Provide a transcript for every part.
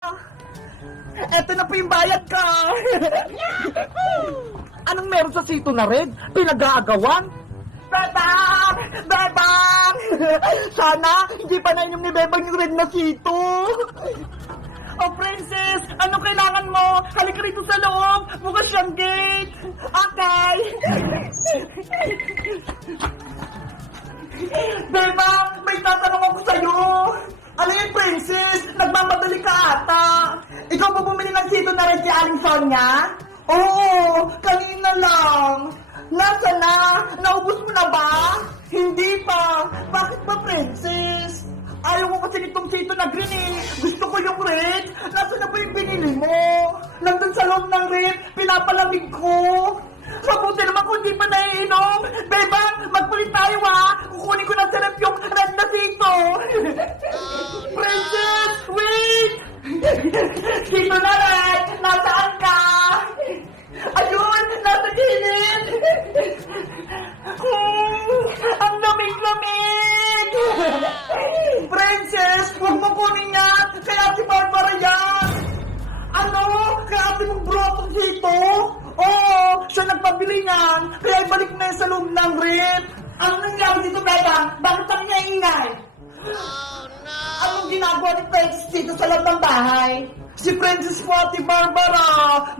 Eto na po yung bayad ka. Anong meron sa sito na red? Pinag-aagawan? Bebang! Bebang! Sana hindi pa na inyong ni Bebang yung red na sito. Oh, princess! Anong kailangan mo? Halika rito sa loob! Bukas siyang gate! Okay! Bebang! May tatanong ako sa'yo! Ano yung princess? Nagmamadali ka ata! Ikaw ba bumili ng sito na red kay Aling Sonia? Oo! Kanina lang! Nasa na? Naubos mo na ba? Hindi pa! Bakit ba, princess? Ayaw ko kasi nitong sito na green eh. Gusto ko yung red. Nasaan na ba yung binili mo? Nandun sa loob ng red, pinapalamig ko. Mabuti naman kung di pa naiinom. Bebang, magpulit tayo ha. Kukunin ko na sa rep yung red na sito. Princess, wait! Sito na red, nasaan ka? Ayun, nasa gilid. Ang lamig-lamig. Princess, huwag mo kunin yan. Kaya si Barbara yan. Ano? Kaya ate mong brotong dito? Oo, siya nagpabili niyan. Kaya ibalik na yan sa loob ng rip. Ano nangyari dito, Bebang? Bakit ang ingay? Oh, no. Anong ginagawa ni Princess dito sa loob ng bahay? Si Princess po, Ate Barbara.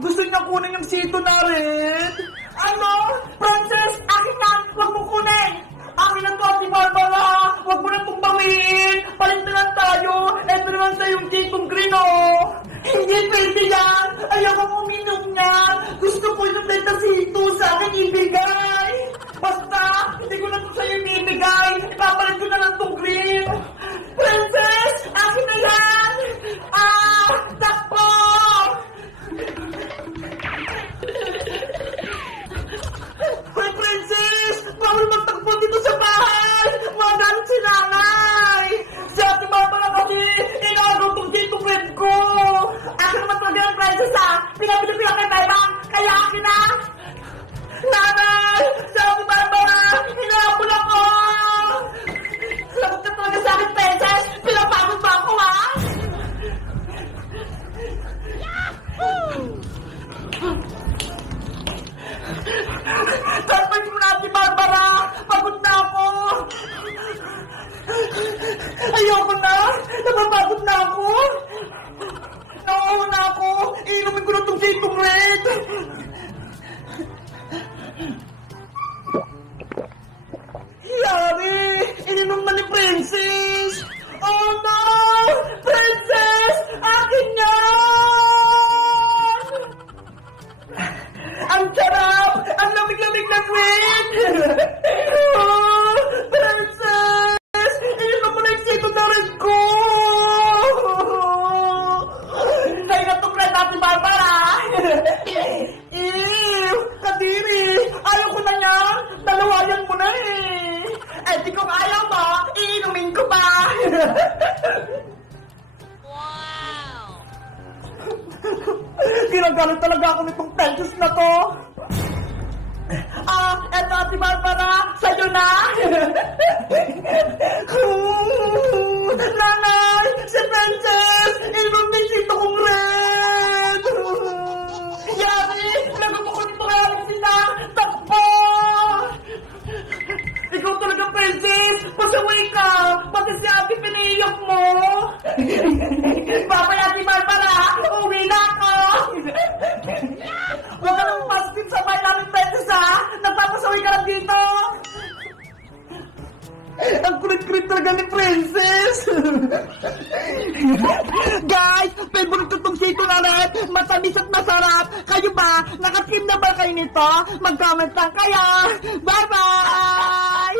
Gusto niya kunin yung sito na rin. Ano? Princess, akin yan. Huwag mo kunin. Akin na to, Ate Barbara. Huwag mo na itong bawiin. Palit na lang tayo. Ito naman sa yung sitong green, oh. Hindi pwede yan. Ayaw kong uminom niya. Gusto ko yung benta sito sa akin ibigay. Basta, hindi ko na ito sa'yo ibigay. Ipapalit ko na lang itong green. Princess, akin na yan. Takbo! Hoy, Princess! Bawal magtakbo dito sa bahay! Magalit si nanay! Si Ate Barbara kasi inagaw tong ditong red ko! Akin naman talaga ang Princess ha! Pinapilipin ako kay Bebang! Kaya akin na! Nanay! Si Ate Barbara! Hinahabol ako! Lagot ka talaga sa akin, Princess! Pinapagod ba ako ha? Tapos mo na, Ate Barbara! Pagod na ako! Ayoko na! Napapagod na ako! Nauuwa na ako! Iinumin ko na itong sitong red! Yari! Ininom na ni Princess! Oh no! Princess! Akin yan! Ang sarap! Ang lamig-lamig ng red! Oh, Princess! Ininom mo na yung sito na red ko! Sa'yo na itong red, Ate Barbara! Ew! Kadiri! Ayaw ko na yan! Dalawayan mo na eh! Eh, di kung ayaw mo, iinumin ko pa! Wow! Ginagalit talaga ako nitong Princess na to! Eto, Ate Barbara! Sa'yo na! Nanay! Si Princess! Inumin sito kong red! Yari! Nagapakot ito kaya sila! Takbo! Ikaw talaga, Princess! Pasaway ka! Pati si Ate pinaiyak mo! Babay, Ate Barbara! Uwi na ako! Huwag ka nang pastin sa bahay namin, Princess, ha? Nagpapasaway ka lang dito! Ang kulit-kulit talaga ni Princess! Guys! Favorite ko itong sito na red! Matamis at masarap! Kayo ba? Nakatim na ba kayo nito? Mag-comment lang kayo! Bye-bye!